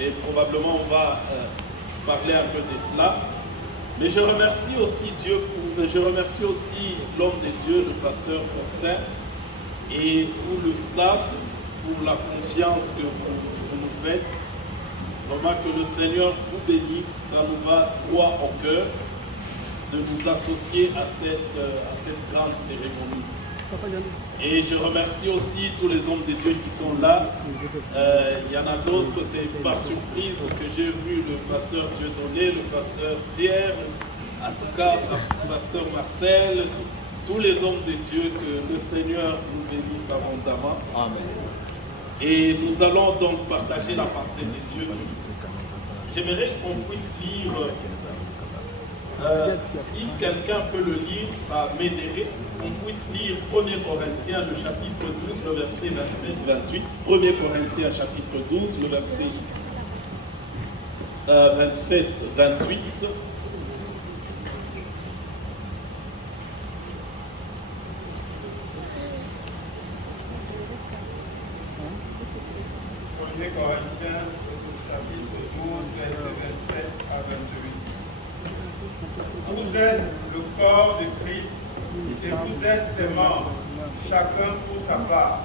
et probablement on va parler un peu de cela. Mais je remercie aussi je remercie aussi l'homme de Dieu, le pasteur Faustin, et tout le staff pour la confiance que vous nous faites. Vraiment que le Seigneur vous bénisse, ça nous va droit au cœur de vous associer à cette grande cérémonie. Et je remercie aussi tous les hommes de Dieu qui sont là. Il y en a d'autres, c'est par surprise que j'ai vu le pasteur Dieudonné, le pasteur Pierre, en tout cas le pasteur Marcel, tous les hommes de Dieu, que le Seigneur nous bénisse abondamment. Amen. Et nous allons donc partager la pensée de Dieu. J'aimerais qu'on puisse lire, si quelqu'un peut le lire, ça m'aiderait, qu'on puisse lire 1 Corinthiens, le chapitre 12, le verset 27-28. 1 Corinthiens, chapitre 12, le verset 27-28. Corinthiens, chapitre 12, verset 27 à 28. Vous êtes le corps de Christ et vous êtes ses membres, chacun pour sa part.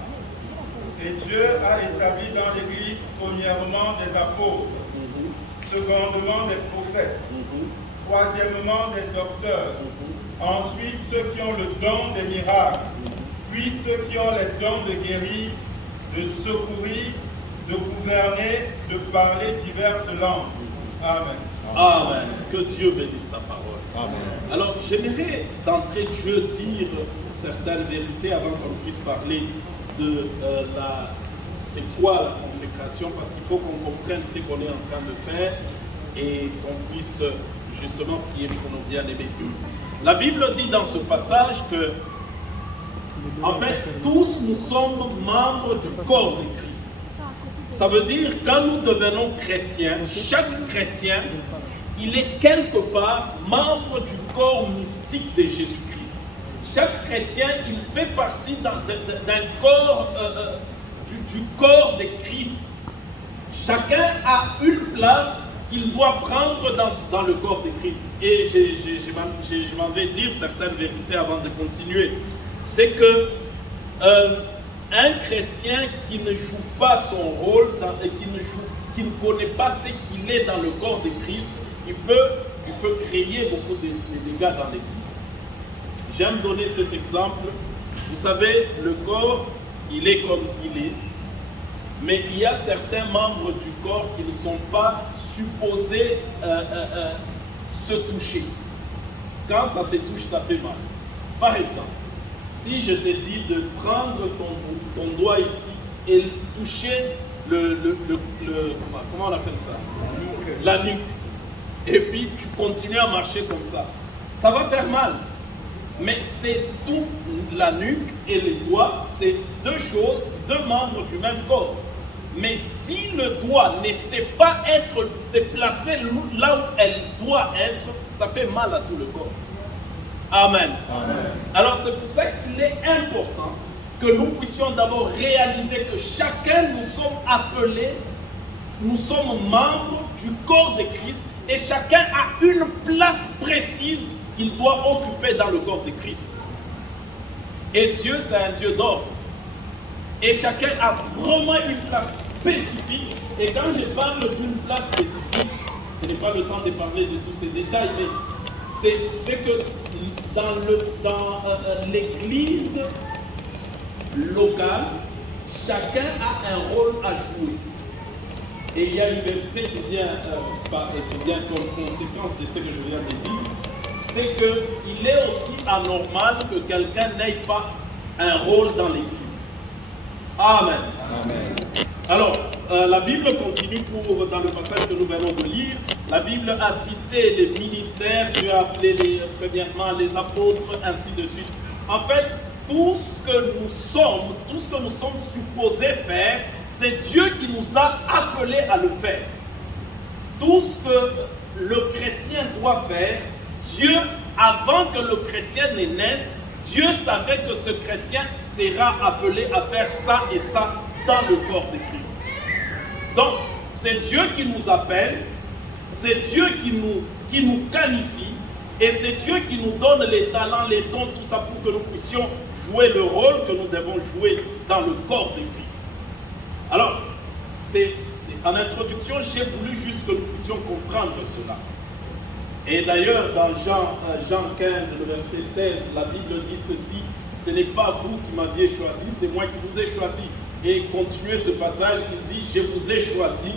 Et Dieu a établi dans l'Église premièrement des apôtres, secondement des prophètes, troisièmement des docteurs, ensuite ceux qui ont le don des miracles, puis ceux qui ont les dons de guérir, de secourir, de gouverner, de parler diverses langues. Amen. Amen. Que Dieu bénisse sa parole. Amen. Alors, j'aimerais d'entrée de jeu dire certaines vérités avant qu'on puisse parler de c'est quoi la consécration, parce qu'il faut qu'on comprenne ce qu'on est en train de faire et qu'on puisse justement prier pour nos bien-aimés. La Bible dit dans ce passage que, en fait, tous nous sommes membres du corps de Christ. Ça veut dire, quand nous devenons chrétiens, chaque chrétien, il est quelque part membre du corps mystique de Jésus-Christ. Chaque chrétien, il fait partie d'un corps, du corps de Christ. Chacun a une place qu'il doit prendre dans le corps de Christ. Et je m'en vais dire certaines vérités avant de continuer. C'est que un chrétien qui ne joue pas son rôle, qui ne connaît pas ce qu'il est dans le corps de Christ, il peut créer beaucoup de dégâts dans l'Église. J'aime donner cet exemple. Vous savez, le corps, il est comme il est, mais il y a certains membres du corps qui ne sont pas supposés se toucher. Quand ça se touche, ça fait mal. Par exemple, si je te dis de prendre ton doigt ici et toucher comment on appelle ça? La nuque. Et puis tu continues à marcher comme ça. Ça va faire mal. Mais c'est tout, la nuque et les doigts, c'est deux choses, deux membres du même corps. Mais si le doigt ne sait pas se placer là où elle doit être, ça fait mal à tout le corps. Amen. Amen. Alors c'est pour ça qu'il est important que nous puissions d'abord réaliser que chacun nous sommes appelés, nous sommes membres du corps de Christ et chacun a une place précise qu'il doit occuper dans le corps de Christ. Et Dieu, c'est un Dieu d'ordre. Et chacun a vraiment une place spécifique. Et quand je parle d'une place spécifique, ce n'est pas le temps de parler de tous ces détails, mais c'est que dans l'église locale, chacun a un rôle à jouer. Et il y a une vérité qui vient comme conséquence de ce que je viens de dire, c'est qu'il est aussi anormal que quelqu'un n'ait pas un rôle dans l'église. Amen. Amen. Alors, la Bible continue dans le passage que nous venons de lire. La Bible a cité les ministères, Dieu a appelé premièrement les apôtres, ainsi de suite. En fait, tout ce que nous sommes supposés faire, c'est Dieu qui nous a appelés à le faire. Tout ce que le chrétien doit faire, Dieu, avant que le chrétien ne naisse, Dieu savait que ce chrétien sera appelé à faire ça et ça dans le corps de Christ. Donc, c'est Dieu qui nous appelle, c'est Dieu qui nous qualifie, et c'est Dieu qui nous donne les talents, les dons, tout ça pour que nous puissions jouer le rôle que nous devons jouer dans le corps de Christ. Alors, en introduction, j'ai voulu juste que nous puissions comprendre cela. Et d'ailleurs, dans Jean 15, le verset 16, la Bible dit ceci: ce n'est pas vous qui m'aviez choisi, c'est moi qui vous ai choisi. Et continuez ce passage, il dit: je vous ai choisi,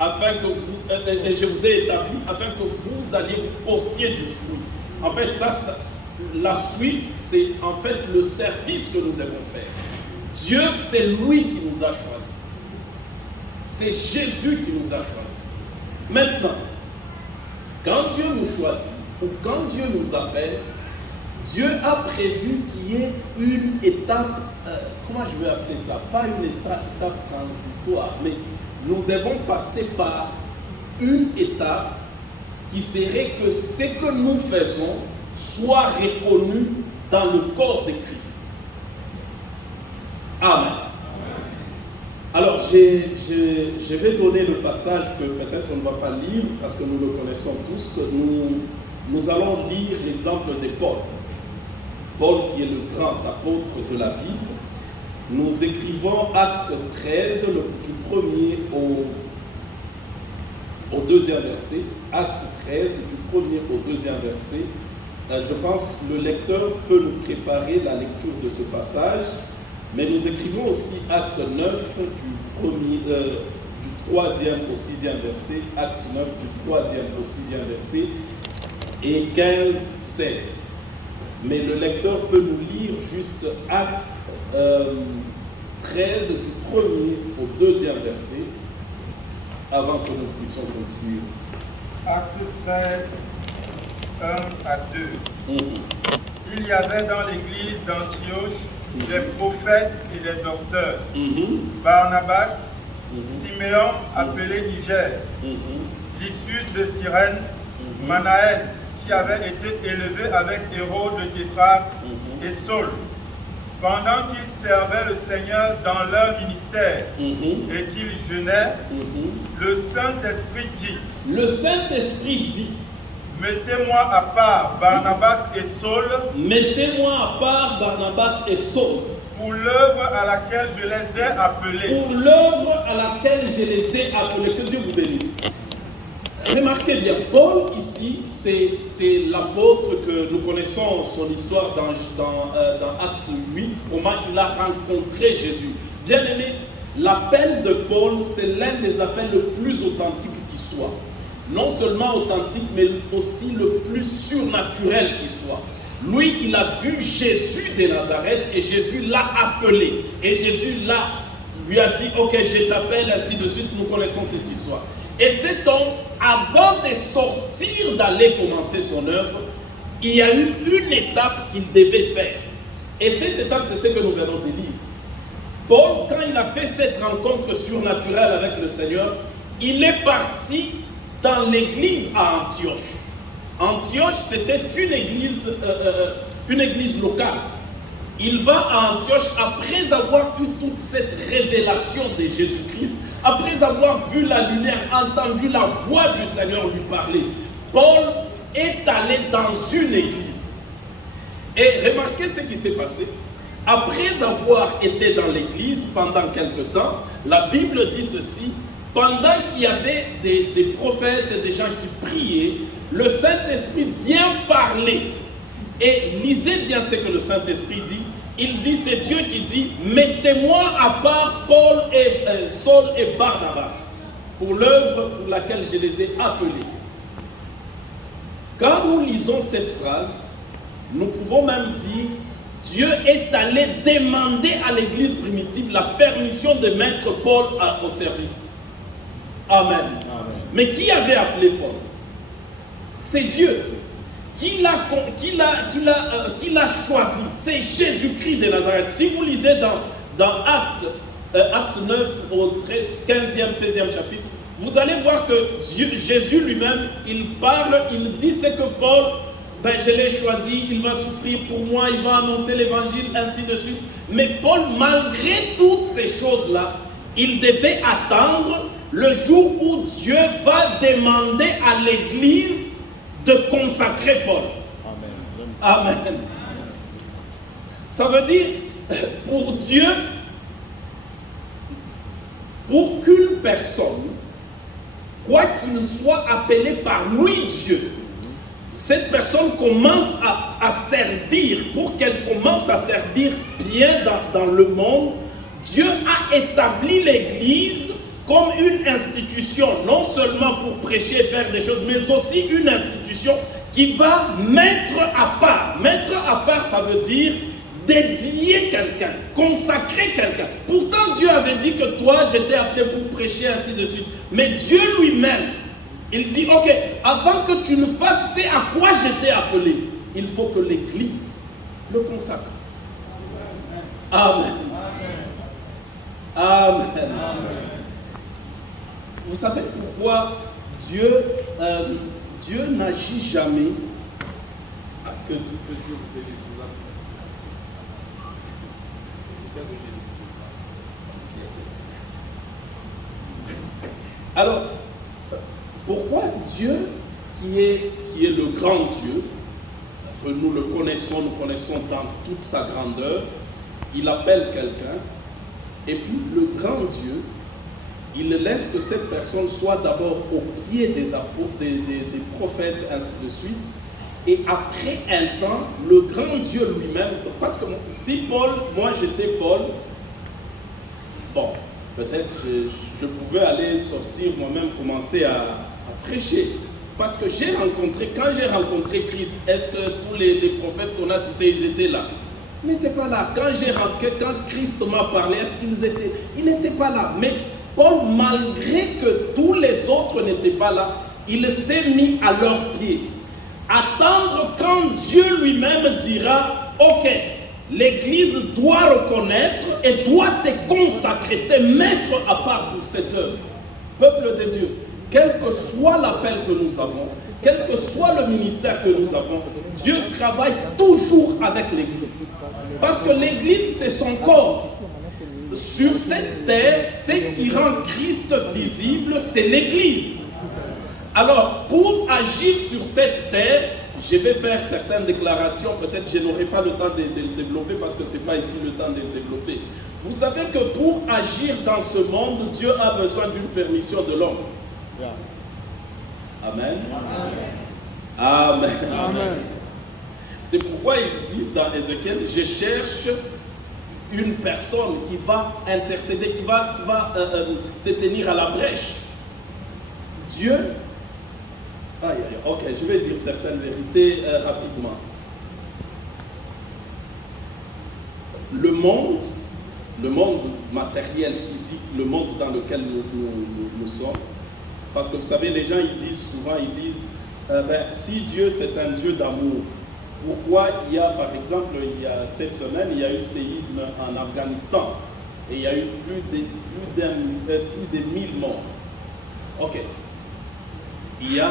afin que vous, je vous ai établi, afin que vous alliez vous portiez du fruit. En fait, la suite, c'est en fait le service que nous devons faire. Dieu, c'est lui qui nous a choisis. C'est Jésus qui nous a choisis. Maintenant, quand Dieu nous choisit, ou quand Dieu nous appelle, Dieu a prévu qu'il y ait une étape, comment je vais appeler ça? Pas une étape transitoire, mais nous devons passer par une étape qui ferait que ce que nous faisons soit reconnu dans le corps de Christ. Amen. Alors, je vais donner le passage que peut-être on ne va pas lire parce que nous le connaissons tous. Nous allons lire l'exemple de Paul. Paul qui est le grand apôtre de la Bible. Nous écrivons Acte 13, du premier au deuxième verset. Acte 13, du premier au deuxième verset. Je pense que le lecteur peut nous préparer la lecture de ce passage. Mais nous écrivons aussi Acte 9 du 3e au 6e verset, Acte 9 du 3e au 6e verset et 15, 16. Mais le lecteur peut nous lire juste Acte 13 du 1er au 2e verset avant que nous puissions continuer. Acte 13, 1 à 2. Il y avait dans l'église d'Antioche des prophètes et des docteurs, Barnabas, Siméon appelé Niger, Lysius de Cyrène, Manaën qui avait été élevé avec Hérode le tétrarque et Saul. Pendant qu'ils servaient le Seigneur dans leur ministère et qu'ils jeûnaient, le Saint-Esprit dit, le Saint-Esprit dit, mettez-moi à part Barnabas et Saul. Mettez-moi à part Barnabas et Saul. Pour l'œuvre à laquelle je les ai appelés. Pour l'œuvre à laquelle je les ai appelés. Que Dieu vous bénisse. Remarquez bien, Paul ici, c'est l'apôtre que nous connaissons son histoire dans Acte 8, comment il a rencontré Jésus. Bien aimé, l'appel de Paul, c'est l'un des appels le plus authentiques qui soit. Non seulement authentique, mais aussi le plus surnaturel qui soit. Lui, il a vu Jésus de Nazareth et Jésus l'a appelé. Et Jésus lui a dit, ok, je t'appelle, ainsi de suite. Nous connaissons cette histoire. Et cet homme, avant de sortir, d'aller commencer son œuvre, il y a eu une étape qu'il devait faire. Et cette étape, c'est ce que nous venons de lire. Paul, quand il a fait cette rencontre surnaturelle avec le Seigneur, il est parti dans l'église à Antioche. Antioche, c'était une église locale. Il va à Antioche après avoir eu toute cette révélation de Jésus-Christ, après avoir vu la lumière, entendu la voix du Seigneur lui parler. Paul est allé dans une église. Et remarquez ce qui s'est passé. Après avoir été dans l'église pendant quelque temps, la Bible dit ceci: pendant qu'il y avait des prophètes, des gens qui priaient, le Saint-Esprit vient parler. Et lisez bien ce que le Saint-Esprit dit. Il dit, c'est Dieu qui dit, mettez-moi à part Paul et Saul et Barnabas pour l'œuvre pour laquelle je les ai appelés. Quand nous lisons cette phrase, nous pouvons même dire, Dieu est allé demander à l'église primitive la permission de mettre Paul au service. Amen. Amen. Mais qui avait appelé Paul? C'est Dieu. Qui l'a choisi? C'est Jésus-Christ de Nazareth. Si vous lisez dans Acte 9 au 15e, 16e chapitre, vous allez voir que Jésus lui-même, il parle, il dit ce que Paul, je l'ai choisi, il va souffrir pour moi, il va annoncer l'évangile, ainsi de suite. Mais Paul, malgré toutes ces choses-là, il devait attendre le jour où Dieu va demander à l'Église de consacrer Paul. Amen. Amen. Ça veut dire, pour Dieu, pour qu'une personne, quoi qu'il soit appelé par lui Dieu, cette personne commence à servir, pour qu'elle commence à servir bien dans le monde, Dieu a établi l'Église comme une institution, non seulement pour prêcher et faire des choses, mais aussi une institution qui va mettre à part. Mettre à part, ça veut dire dédier quelqu'un, consacrer quelqu'un. Pourtant, Dieu avait dit que toi, j'étais appelé pour prêcher, ainsi de suite. Mais Dieu lui-même, il dit, ok, avant que tu ne fasses ce à quoi j'étais appelé, il faut que l'Église le consacre. Amen. Amen. Amen. Vous savez pourquoi Dieu n'agit jamais que Dieu vous bénisse. Alors, pourquoi Dieu, qui est le grand Dieu, que nous le connaissons, nous connaissons dans toute sa grandeur, il appelle quelqu'un, et puis le grand Dieu, il laisse que cette personne soit d'abord au pied des apôtres, des prophètes, ainsi de suite, et après un temps, le grand Dieu lui-même, parce que si Paul, moi j'étais Paul, bon, peut-être je pouvais aller sortir moi-même, commencer à prêcher. Parce que quand j'ai rencontré Christ, est-ce que tous les prophètes qu'on a cités, ils étaient là? Ils n'étaient pas là. Quand Christ m'a parlé, est-ce qu'ils étaient? Ils n'étaient pas là. Mais Paul, malgré que tous les autres n'étaient pas là, il s'est mis à leurs pieds. Attendre quand Dieu lui-même dira, ok, l'Église doit reconnaître et doit te consacrer, te mettre à part pour cette œuvre. Peuple de Dieu, quel que soit l'appel que nous avons, quel que soit le ministère que nous avons, Dieu travaille toujours avec l'Église. Parce que l'Église, c'est son corps. Sur cette terre, ce qui rend Christ visible, c'est l'Église. Alors, pour agir sur cette terre, je vais faire certaines déclarations, peut-être je n'aurai pas le temps de le développer parce que ce n'est pas ici le temps de le développer. Vous savez que pour agir dans ce monde, Dieu a besoin d'une permission de l'homme. Amen. Amen. Amen. Amen. C'est pourquoi il dit dans Ézéchiel, je cherche une personne qui va intercéder, qui va se tenir à la brèche. Dieu, ok, je vais dire certaines vérités rapidement. Le monde matériel, physique, le monde dans lequel nous sommes, parce que vous savez, les gens ils disent souvent, si Dieu c'est un Dieu d'amour, pourquoi il y a, par exemple, cette semaine, il y a eu le séisme en Afghanistan et il y a eu plus de 1000 morts. Ok. Il y a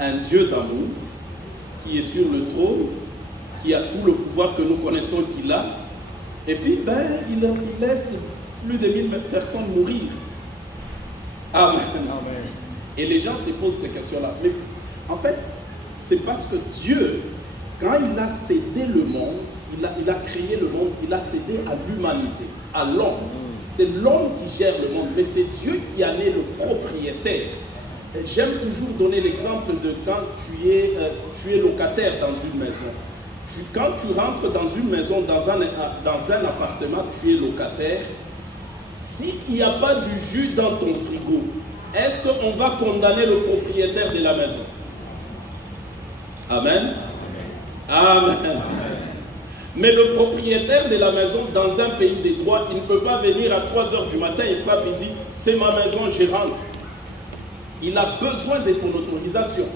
un Dieu d'amour qui est sur le trône, qui a tout le pouvoir que nous connaissons qu'il a, et puis il laisse plus de 1000 personnes mourir. Amen. Amen. Et les gens se posent ces questions-là. Mais en fait, c'est parce que Dieu, quand il a cédé le monde, il a créé le monde, il a cédé à l'humanité, à l'homme. C'est l'homme qui gère le monde, mais c'est Dieu qui en est le propriétaire. J'aime toujours donner l'exemple de quand tu es locataire dans une maison. Quand tu rentres dans une maison, dans un appartement, tu es locataire. S'il n'y a pas du jus dans ton frigo, est-ce qu'on va condamner le propriétaire de la maison? Amen. Amen. Amen. Mais le propriétaire de la maison, dans un pays des droits, il ne peut pas venir à 3 h du matin, il frappe et dit « c'est ma maison, je rentre ». Il a besoin de ton autorisation.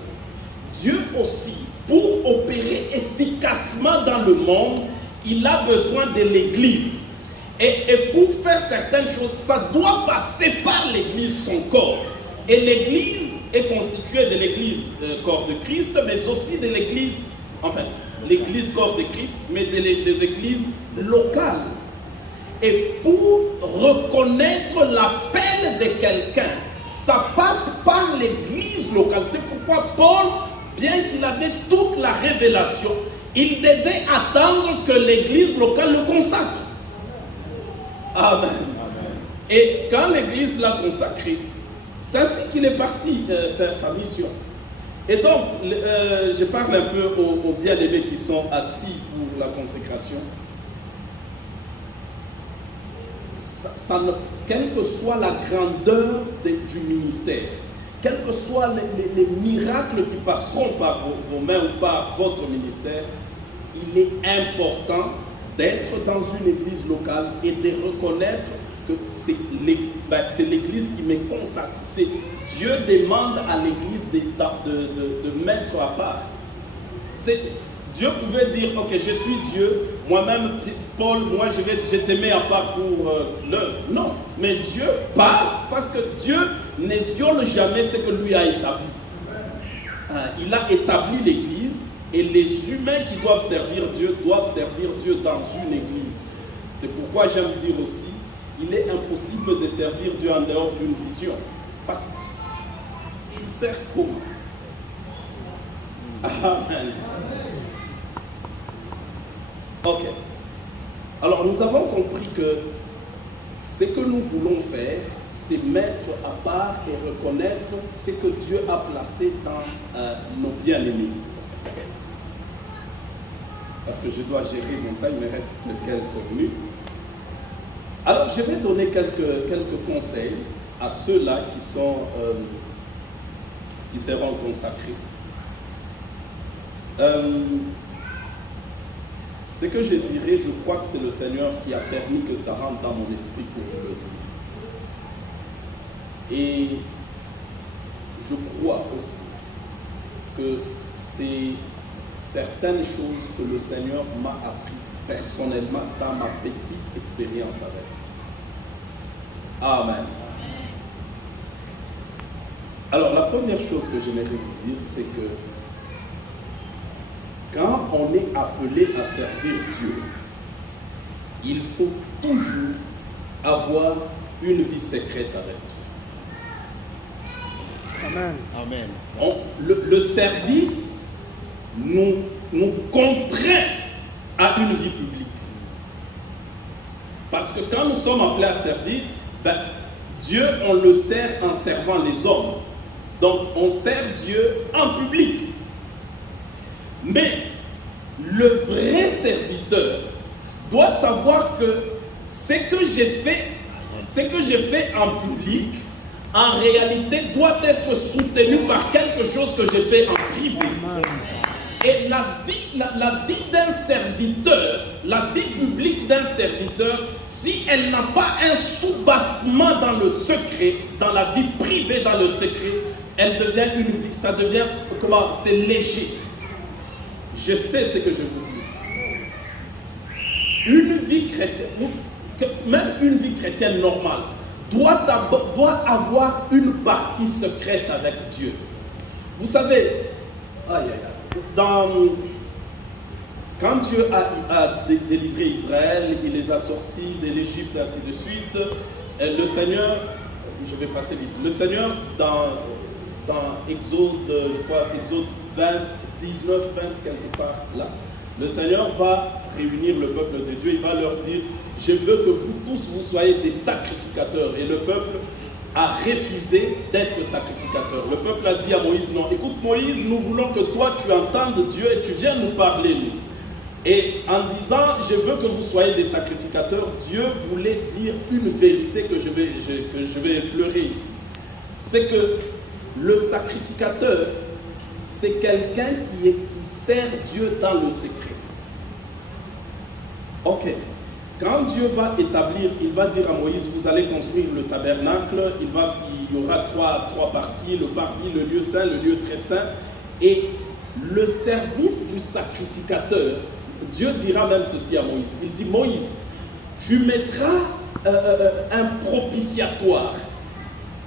Dieu aussi, pour opérer efficacement dans le monde, il a besoin de l'Église. Et pour faire certaines choses, ça doit passer par l'Église, son corps. Et l'Église est constituée de l'Église corps de Christ, mais aussi de l'Église, enfin, l'Église corps de Christ, mais des églises locales. Et pour reconnaître l'appel de quelqu'un, ça passe par l'église locale. C'est pourquoi Paul, bien qu'il avait toute la révélation, il devait attendre que l'église locale le consacre. Amen. Et quand l'église l'a consacré, c'est ainsi qu'il est parti faire sa mission. Et donc, je parle un peu aux bien-aimés qui sont assis pour la consécration. Quelle que soit la grandeur du ministère, quels que soient les miracles qui passeront par vos mains ou par votre ministère, il est important d'être dans une église locale et de reconnaître que c'est l'église qui me consacre. Dieu demande à l'église de mettre à part. Dieu pouvait dire, ok, je suis Dieu, moi-même, Paul, moi je te mets à part pour l'œuvre. Non, mais Dieu passe parce que Dieu ne viole jamais ce que lui a établi. Il a établi l'église et les humains qui doivent servir Dieu dans une église. C'est pourquoi j'aime dire aussi, il est impossible de servir Dieu en dehors d'une vision. Parce que tu sers comment? Amen. Ok. Alors nous avons compris que ce que nous voulons faire, c'est mettre à part et reconnaître ce que Dieu a placé dans nos bien-aimés. Parce que je dois gérer mon temps, il me reste quelques minutes. Alors je vais donner quelques conseils à ceux-là qui seront consacrés. Ce que je dirais, je crois que c'est le Seigneur qui a permis que ça rentre dans mon esprit pour vous le dire. Et je crois aussi que c'est certaines choses que le Seigneur m'a appris personnellement dans ma petite expérience avec. Amen. Alors la première chose que j'aimerais vous dire, c'est que quand on est appelé à servir Dieu, il faut toujours avoir une vie secrète avec Dieu. Amen. Amen. Le service nous contraint à une vie publique. Parce que quand nous sommes appelés à servir, Dieu, on le sert en servant les hommes. Donc, on sert Dieu en public. Mais le vrai serviteur doit savoir que ce que j'ai fait en public, en réalité, doit être soutenu par quelque chose que j'ai fait en privé. Et la vie d'un serviteur, la vie publique d'un serviteur, si elle n'a pas un soubassement dans le secret, dans la vie privée, dans le secret, elle devient une vie, ça devient, c'est léger. Je sais ce que je vous dis. Une vie chrétienne, même une vie chrétienne normale, doit avoir une partie secrète avec Dieu. Vous savez, quand Dieu a délivré Israël, il les a sortis de l'Égypte et ainsi de suite, le Seigneur, je vais passer vite, le Seigneur dans Exode, je crois, Exode 20, 19, 20, quelque part là, le Seigneur va réunir le peuple de Dieu, il va leur dire, je veux que vous tous, vous soyez des sacrificateurs. Et le peuple a refusé d'être sacrificateur. Le peuple a dit à Moïse, non, écoute Moïse, nous voulons que toi tu entendes Dieu et tu viennes nous parler, nous. Et en disant, je veux que vous soyez des sacrificateurs, Dieu voulait dire une vérité que je vais effleurer ici. C'est que le sacrificateur, c'est quelqu'un qui sert Dieu dans le secret. Ok. Quand Dieu va établir, il va dire à Moïse, vous allez construire le tabernacle, il y aura trois parties, le parvis, le lieu saint, le lieu très saint. Et le service du sacrificateur, Dieu dira même ceci à Moïse. Il dit, Moïse, tu mettras un propitiatoire.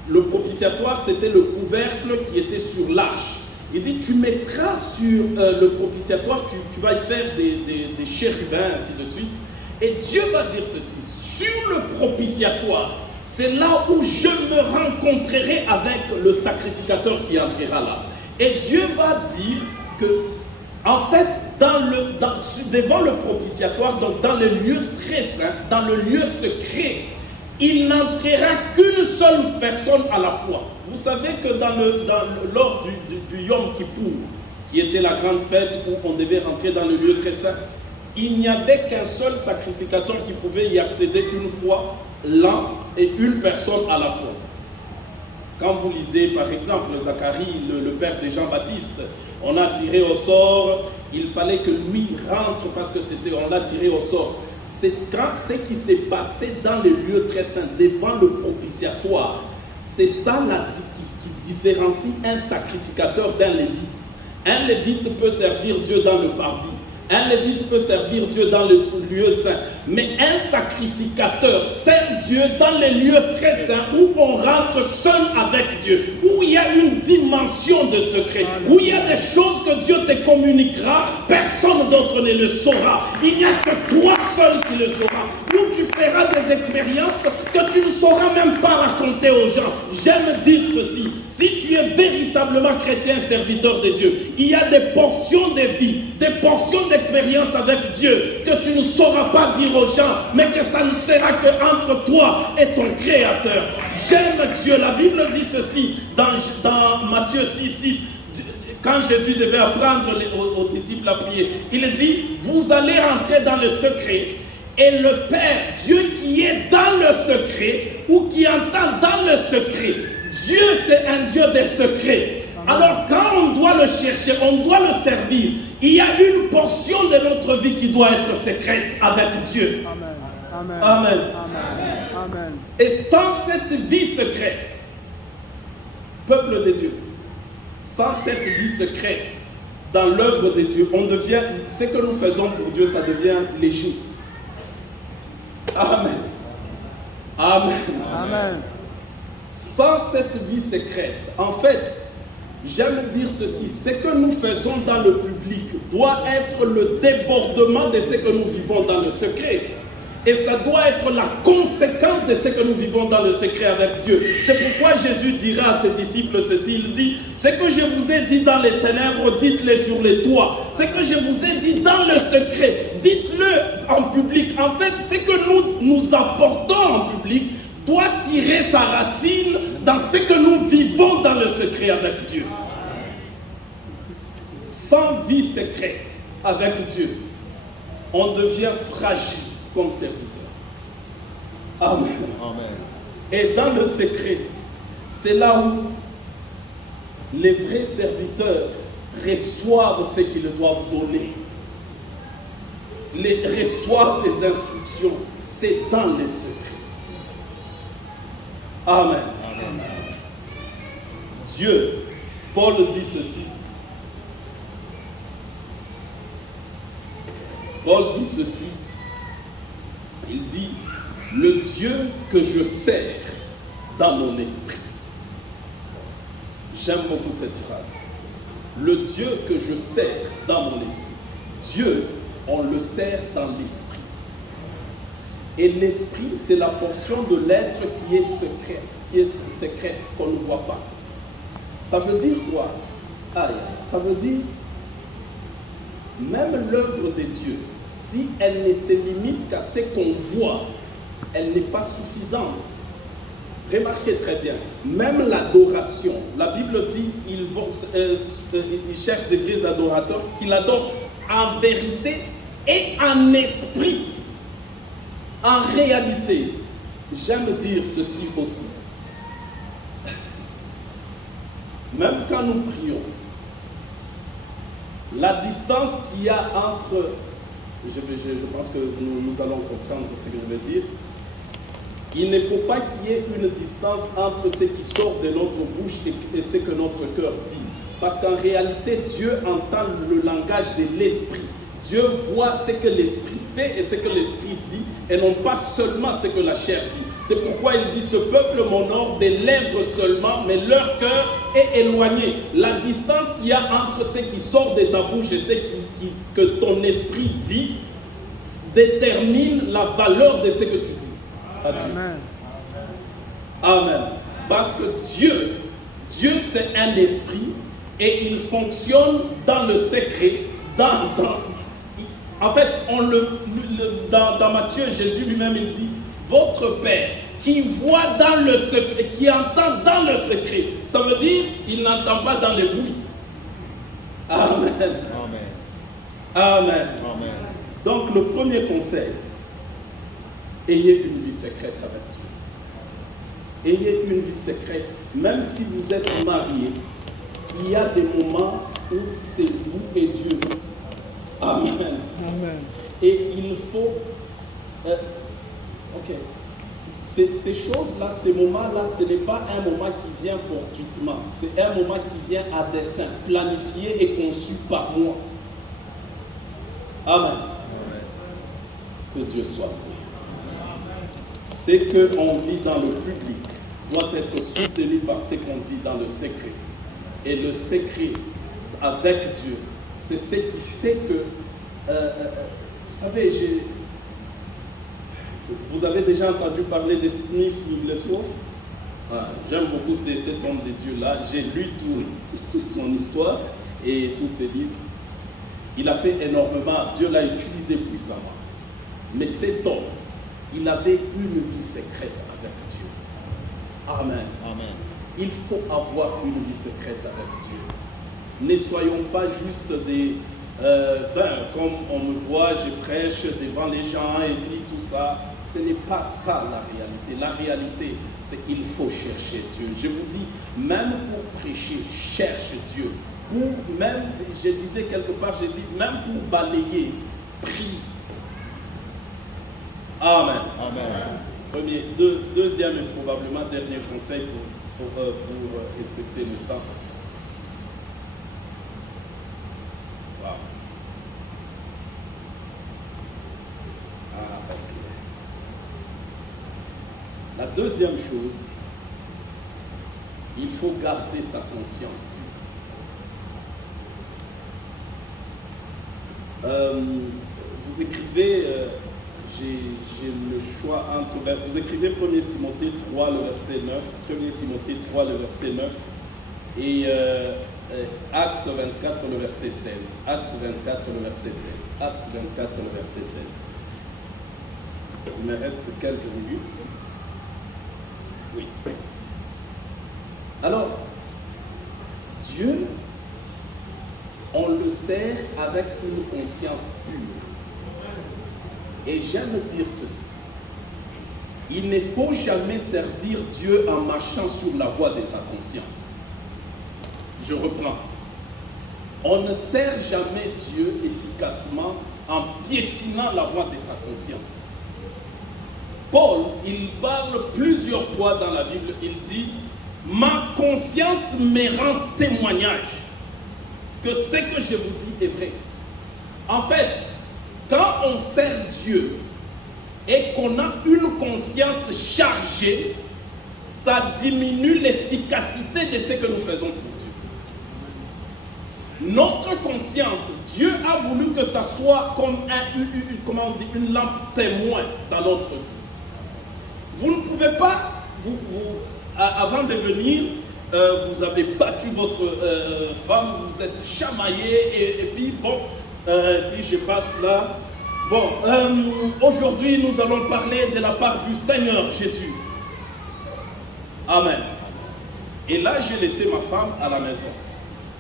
Le propitiatoire, c'était le couvercle qui était sur l'arche. Il dit, tu mettras sur le propitiatoire, tu vas y faire des chérubins, ainsi de suite. Et Dieu va dire ceci, sur le propitiatoire, c'est là où je me rencontrerai avec le sacrificateur qui entrera là. Et Dieu va dire que, en fait, devant le propitiatoire, donc dans le lieu très saint, dans le lieu secret, il n'entrera qu'une seule personne à la fois. Vous savez que lors du Yom Kippour, qui était la grande fête où on devait rentrer dans le lieu très saint, il n'y avait qu'un seul sacrificateur qui pouvait y accéder une fois l'an et une personne à la fois. Quand vous lisez par exemple Zacharie, le père de Jean-Baptiste, on a tiré au sort, il fallait que lui rentre parce que on l'a tiré au sort. C'est quand ce qui s'est passé dans le lieu très saint, devant le propitiatoire, c'est ça qui différencie un sacrificateur d'un lévite. Un lévite peut servir Dieu dans le parvis. Un lévite peut servir Dieu dans le lieu saint. Mais un sacrificateur sert Dieu dans les lieux très saints où on rentre seul avec Dieu. Où il y a une dimension de secret. Où il y a des choses que Dieu te communiquera. Personne d'autre ne le saura. Il n'y a que toi seul qui le saura. Où tu feras des expériences que tu ne sauras même pas raconter aux gens. J'aime dire ceci. Si tu es véritablement chrétien, serviteur de Dieu, il y a des portions de vie, des portions d'expérience avec Dieu que tu ne sauras pas dire aux gens, mais que ça ne sera qu'entre toi et ton Créateur. J'aime Dieu. La Bible dit ceci dans Matthieu 6:6. Quand Jésus devait apprendre aux disciples à prier, il dit, vous allez rentrer dans le secret et le Père, Dieu qui est dans le secret ou qui entend dans le secret, Dieu c'est un Dieu des secrets. Alors quand on doit le chercher, on doit le servir, il y a une portion de notre vie qui doit être secrète avec Dieu. Amen. Amen. Amen. Amen. Amen. Et sans cette vie secrète, peuple de Dieu, sans cette vie secrète dans l'œuvre de Dieu, on devient, ce que nous faisons pour Dieu, ça devient léger. Amen. Amen. Amen. Sans cette vie secrète, en fait, j'aime dire ceci, ce que nous faisons dans le public doit être le débordement de ce que nous vivons dans le secret. Et ça doit être la conséquence de ce que nous vivons dans le secret avec Dieu. C'est pourquoi Jésus dira à ses disciples ceci, il dit, ce que je vous ai dit dans les ténèbres, dites-le sur les toits. Ce que je vous ai dit dans le secret, dites-le en public. En fait, ce que nous apportons en public doit tirer sa racine dans ce que nous vivons dans le secret avec Dieu. Sans vie secrète avec Dieu, on devient fragile comme serviteur. Amen. Amen. Et dans le secret, c'est là où les vrais serviteurs reçoivent ce qu'ils doivent donner. Reçoivent les instructions. C'est dans le secret. Amen. Amen. Dieu, Paul dit ceci. Paul dit ceci. Il dit, le Dieu que je sers dans mon esprit. J'aime beaucoup cette phrase. Le Dieu que je sers dans mon esprit. Dieu, on le sert dans l'esprit. Et l'esprit, c'est la portion de l'être qui est secrète, qu'on ne voit pas. Ça veut dire quoi? Ça veut dire, même l'œuvre de Dieu, si elle ne se limite qu'à ce qu'on voit, elle n'est pas suffisante. Remarquez très bien, même l'adoration, la Bible dit, ils cherchent des vrais adorateurs qui l'adorent en vérité et en esprit. En réalité, j'aime dire ceci aussi. Même quand nous prions, la distance qu'il y a entre, je pense que nous allons comprendre ce que je veux dire, il ne faut pas qu'il y ait une distance entre ce qui sort de notre bouche et ce que notre cœur dit. Parce qu'en réalité, Dieu entend le langage de l'esprit. Dieu voit ce que l'esprit fait et ce que l'esprit dit, et non pas seulement ce que la chair dit. C'est pourquoi il dit, ce peuple m'honore des lèvres seulement, mais leur cœur est éloigné. La distance qu'il y a entre ce qui sort de ta bouche et ce que ton esprit dit, détermine la valeur de ce que tu dis à Dieu. Amen. Amen. Parce que Dieu c'est un esprit et il fonctionne dans le secret. En fait, dans Matthieu, Jésus lui-même, il dit, votre Père qui voit dans le secret, qui entend dans le secret. Ça veut dire, il n'entend pas dans les bruits. Amen. Amen. Amen. Amen. Donc, le premier conseil, ayez une vie secrète avec Dieu. Ayez une vie secrète. Même si vous êtes marié, il y a des moments où c'est vous et Dieu. Amen. Amen. Et il faut... ok. Ces choses-là, ces moments-là, ce n'est pas un moment qui vient fortuitement. C'est un moment qui vient à dessein, planifié et conçu par moi. Amen. Que Dieu soit béni. Ce qu'on vit dans le public doit être soutenu par ce qu'on vit dans le secret. Et le secret avec Dieu, c'est ce qui fait que, vous savez, vous avez déjà entendu parler de Smith Wigglesworth? J'aime beaucoup cet homme de Dieu-là. J'ai lu toute son histoire et tous ses livres. Il a fait énormément, Dieu l'a utilisé puissamment. Mais cet homme, il avait une vie secrète avec Dieu. Amen. Amen. Il faut avoir une vie secrète avec Dieu. Ne soyons pas juste des... comme on me voit, je prêche devant les gens et puis tout ça. Ce n'est pas ça la réalité. La réalité, c'est qu'il faut chercher Dieu. Je vous dis, même pour prêcher, cherche Dieu. Même, je disais quelque part, je dis, même pour balayer, prie. Amen. Amen. Deuxième et probablement dernier conseil pour respecter le temps. Wow. Ok. La deuxième chose, il faut garder sa conscience pure. Vous écrivez, j'ai le choix entre... Vous écrivez 1 Timothée 3, le verset 9, 1 Timothée 3, le verset 9, et Acte 24, le verset 16. Acte 24, le verset 16. Acte 24, le verset 16. Il me reste quelques minutes. Oui. Alors, Dieu, on le sert avec une conscience pure. Et j'aime dire ceci. Il ne faut jamais servir Dieu en marchant sur la voie de sa conscience. Je reprends. On ne sert jamais Dieu efficacement en piétinant la voie de sa conscience. Paul, il parle plusieurs fois dans la Bible, il dit « Ma conscience me rend témoignage que ce que je vous dis est vrai. » En fait, quand on sert Dieu et qu'on a une conscience chargée, ça diminue l'efficacité de ce que nous faisons pour Dieu. Notre conscience, Dieu a voulu que ça soit comme une lampe témoin dans notre vie. Vous ne pouvez pas, avant de venir, vous avez battu votre femme, vous vous êtes chamaillé et puis bon, puis je passe là. Bon, aujourd'hui nous allons parler de la part du Seigneur Jésus. Amen. Et là j'ai laissé ma femme à la maison.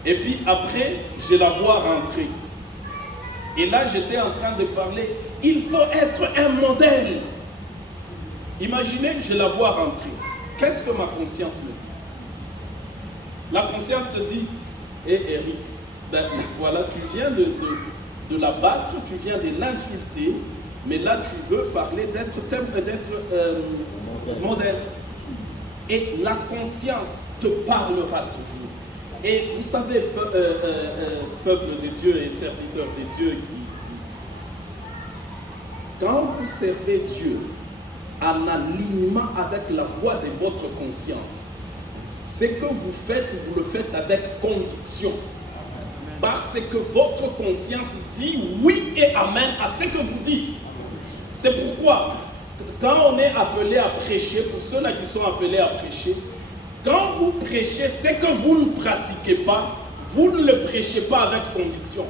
Et puis après, je la vois rentrer. Et là j'étais en train de parler, il faut être un modèle. Imaginez que je la vois rentrer. Qu'est-ce que ma conscience me dit? La conscience te dit, hé Eric, ben, voilà, tu viens de la battre, tu viens de l'insulter, mais là tu veux parler d'être modèle. Et la conscience te parlera toujours. Et vous savez, peuple de Dieu et serviteurs de Dieu, quand vous servez Dieu en alignement avec la voix de votre conscience, ce que vous faites, vous le faites avec conviction. Parce que votre conscience dit oui et amen à ce que vous dites. C'est pourquoi quand on est appelé à prêcher, pour ceux-là qui sont appelés à prêcher, quand vous prêchez, c'est que vous ne pratiquez pas, vous ne le prêchez pas avec conviction.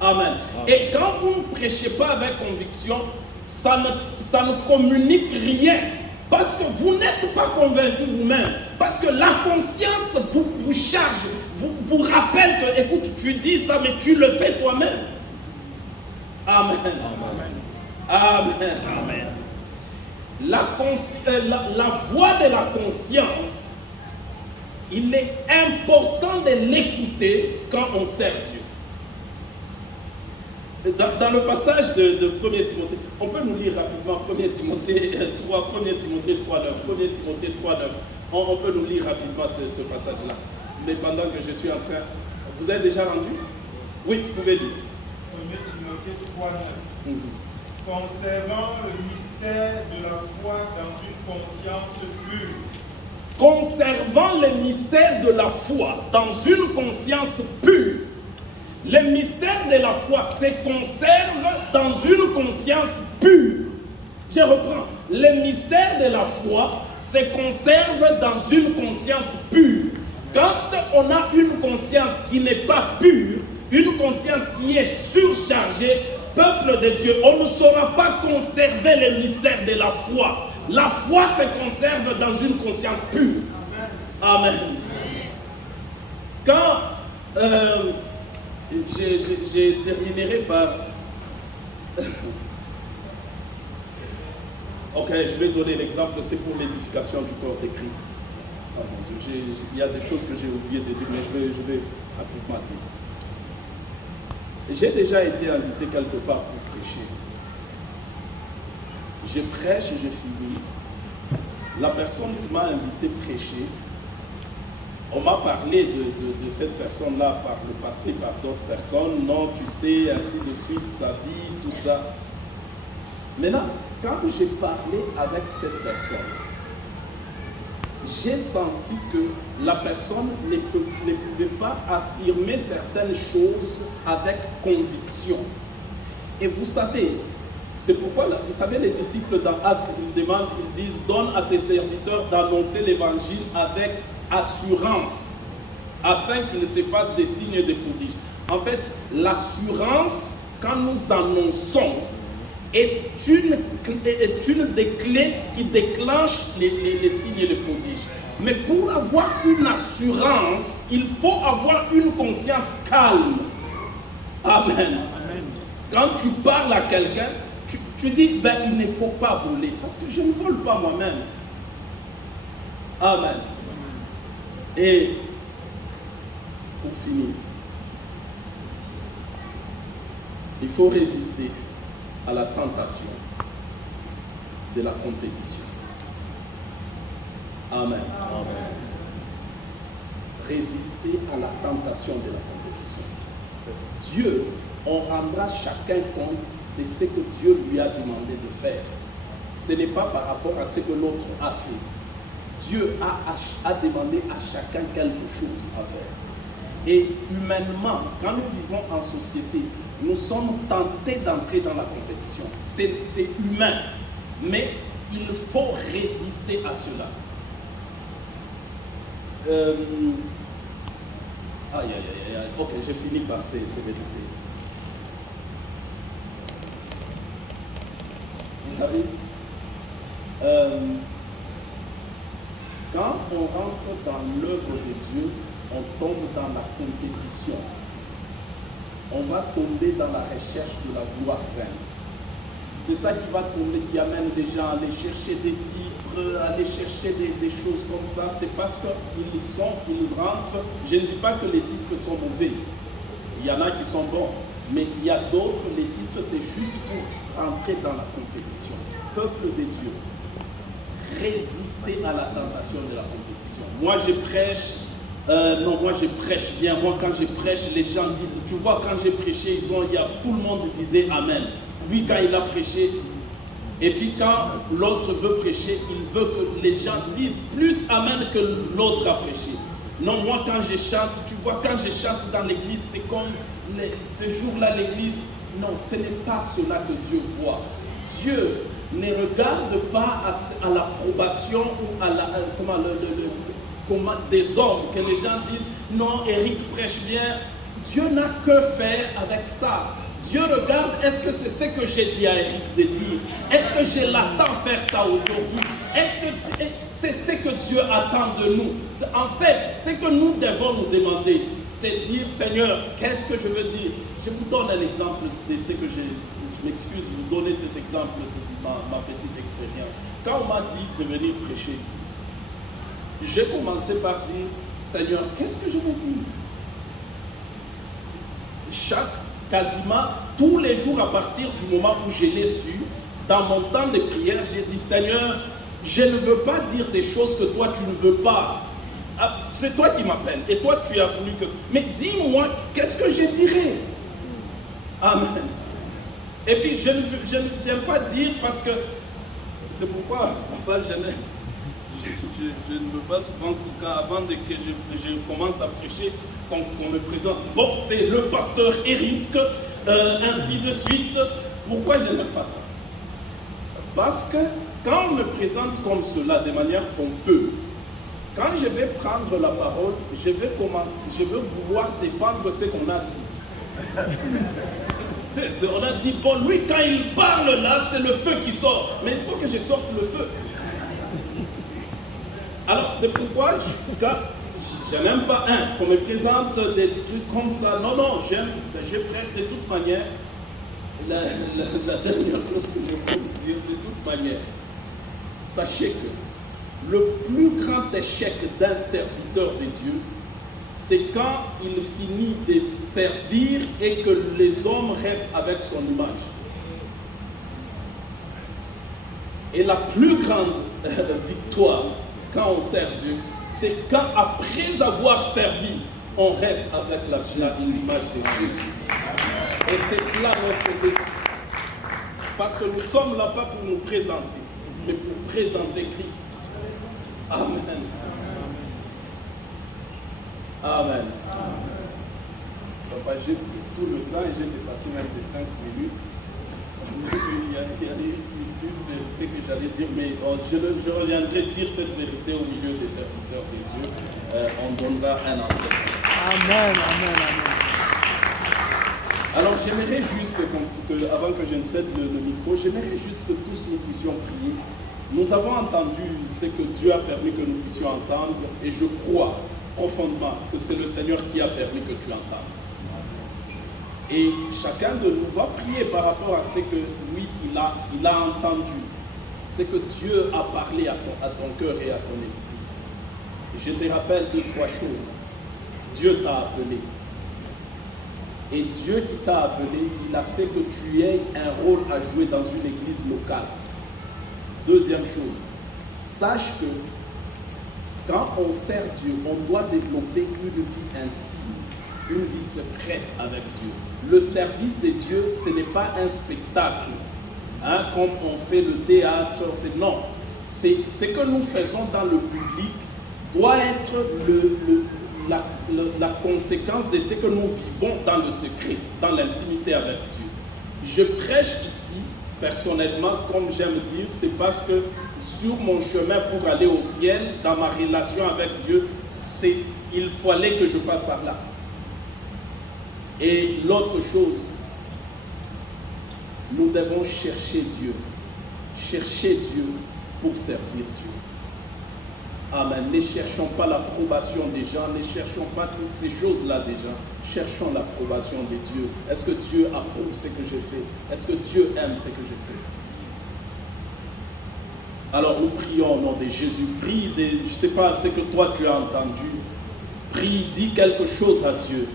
Amen. Et quand vous ne prêchez pas avec conviction, ça ne communique rien. Parce que vous n'êtes pas convaincu vous-même. Parce que la conscience vous charge, vous rappelle que, écoute, tu dis ça, mais tu le fais toi-même. Amen. Amen. Amen. Amen. La voix de la conscience, il est important de l'écouter quand on sert Dieu. Dans le passage de 1 Timothée, on peut nous lire rapidement 1 Timothée 3, 1 Timothée 3, 9, 1 Timothée 3, 9. On peut nous lire rapidement ce passage-là. Mais pendant que je suis en train... Vous êtes déjà rendu? Oui, vous pouvez lire. 1 Timothée 3, 9. Conservant le mystère de la foi dans une conscience pure. Conservant le mystère de la foi dans une conscience pure. Le mystère de la foi se conserve dans une conscience pure. Je reprends. Le mystère de la foi se conserve dans une conscience pure. Quand on a une conscience qui n'est pas pure, une conscience qui est surchargée, peuple de Dieu, on ne saura pas conserver le mystère de la foi. La foi se conserve dans une conscience pure. Amen. Quand je terminerai par... Ok, je vais donner l'exemple, c'est pour l'édification du corps de Christ. Oh mon Dieu, il y a des choses que j'ai oublié de dire, mais je vais rapidement dire. J'ai déjà été invité quelque part pour prêcher. Je prêche et je finis. La personne qui m'a invité prêcher, on m'a parlé de cette personne-là par le passé, par d'autres personnes. Non, tu sais, ainsi de suite, sa vie, tout ça. Maintenant, quand j'ai parlé avec cette personne, j'ai senti que la personne ne pouvait pas affirmer certaines choses avec conviction. Et vous savez, c'est pourquoi, vous savez, les disciples dans Actes, ils demandent, ils disent, donne à tes serviteurs d'annoncer l'évangile avec assurance, afin qu'ils se fassent des signes et des prodiges. En fait, l'assurance, quand nous annonçons, est une des clés qui déclenche les signes et les prodiges. Mais pour avoir une assurance, il faut avoir une conscience calme. Amen. Amen. Quand tu parles à quelqu'un, tu dis, ben, il ne faut pas voler, parce que je ne vole pas moi-même. Amen. Et pour finir, il faut résister à la tentation de la compétition. Amen. Amen. Résister à la tentation de la compétition. Dieu, on rendra chacun compte de ce que Dieu lui a demandé de faire. Ce n'est pas par rapport à ce que l'autre a fait. Dieu a demandé à chacun quelque chose à faire. Et humainement, quand nous vivons en société, nous sommes tentés d'entrer dans la compétition. C'est humain. Mais il faut résister à cela. Ok, j'ai fini par ces vérités. Vous savez, quand on rentre dans l'œuvre de Dieu, on tombe dans la compétition. On va tomber dans la recherche de la gloire vaine. C'est ça qui va tomber, qui amène les gens à aller chercher des titres, à aller chercher des choses comme ça. C'est parce qu'ils rentrent. Je ne dis pas que les titres sont mauvais. Il y en a qui sont bons. Mais il y a d'autres, les titres, c'est juste pour rentrer dans la compétition. Peuple de Dieu, résistez à la tentation de la compétition. Moi, je prêche. Moi je prêche bien. Moi quand je prêche, les gens disent, tu vois, quand j'ai prêché, tout le monde disait Amen. Lui quand il a prêché, et puis quand l'autre veut prêcher, il veut que les gens disent plus Amen que l'autre a prêché. Non, moi quand je chante, tu vois, quand je chante dans l'église, c'est comme ce jour-là l'église. Non, ce n'est pas cela que Dieu voit. Dieu ne regarde pas à l'approbation ou à la, comment des hommes, que les gens disent non, Eric prêche bien. Dieu n'a que faire avec ça. Dieu regarde, est-ce que c'est ce que j'ai dit à Eric de dire? Est-ce que je l'attends faire ça aujourd'hui? Est-ce que c'est ce que Dieu attend de nous? En fait, ce que nous devons nous demander, c'est dire, Seigneur, qu'est-ce que je veux dire? Je vous donne un exemple de ce que je m'excuse de vous donner cet exemple de ma petite expérience. Quand on m'a dit de venir prêcher ici, j'ai commencé par dire, Seigneur, qu'est-ce que je veux dire? Quasiment tous les jours à partir du moment où je l'ai su, dans mon temps de prière, j'ai dit, Seigneur, je ne veux pas dire des choses que toi tu ne veux pas. C'est toi qui m'appelles et toi tu as voulu que... Mais dis-moi, qu'est-ce que je dirais? Amen. Et puis je ne viens pas dire parce que... C'est pourquoi, papa, je ne veux pas souvent avant que je commence à prêcher, qu'on me présente. Bon, c'est le pasteur Eric, ainsi de suite. Pourquoi je n'aime pas ça? Parce que quand on me présente comme cela, de manière pompeuse, quand je vais prendre la parole, je vais vouloir défendre ce qu'on a dit. On a dit, bon, lui, quand il parle là, c'est le feu qui sort. Mais il faut que je sorte le feu. Alors, c'est pourquoi je n'aime pas qu'on me présente des trucs comme ça. Non, non, je prêche de toute manière. La dernière chose que je peux vous dire, de toute manière, sachez que le plus grand échec d'un serviteur de Dieu, c'est quand il finit de servir et que les hommes restent avec son image. Et la plus grande victoire, quand on sert Dieu, c'est quand après avoir servi, on reste avec l'image de Jésus. Et c'est cela notre défi. Parce que nous sommes là pas pour nous présenter, mais pour présenter Christ. Amen. Amen. Papa, j'ai pris tout le temps et j'ai dépassé même de 5 minutes. Il y a une vérité que j'allais dire, mais je reviendrai dire cette vérité au milieu des serviteurs de Dieu. On donnera un enseignement. Amen, amen, amen. Alors j'aimerais juste, avant que je ne cède le micro, j'aimerais juste que tous nous puissions prier. Nous avons entendu ce que Dieu a permis que nous puissions entendre, et je crois profondément que c'est le Seigneur qui a permis que tu entendes. Et chacun de nous va prier par rapport à ce que lui, il a entendu, ce que Dieu a parlé à ton cœur et à ton esprit. Et je te rappelle 2-3 choses. Dieu t'a appelé. Et Dieu qui t'a appelé, il a fait que tu aies un rôle à jouer dans une église locale. Deuxième chose, sache que quand on sert Dieu, on doit développer une vie intime, une vie secrète avec Dieu. Le service de Dieu, ce n'est pas un spectacle, comme on fait le théâtre, non. C'est ce que nous faisons dans le public doit être la conséquence de ce que nous vivons dans le secret, dans l'intimité avec Dieu. Je prêche ici, personnellement, comme j'aime dire, c'est parce que sur mon chemin pour aller au ciel, dans ma relation avec Dieu, il fallait que je passe par là. Et l'autre chose, nous devons chercher Dieu. Chercher Dieu pour servir Dieu. Amen. Ne cherchons pas l'approbation des gens, ne cherchons pas toutes ces choses-là des gens. Cherchons l'approbation de Dieu. Est-ce que Dieu approuve ce que je fais? Est-ce que Dieu aime ce que je fais? Alors nous prions au nom de Jésus. Prie, je ne sais pas ce que toi tu as entendu. Prie, dis quelque chose à Dieu.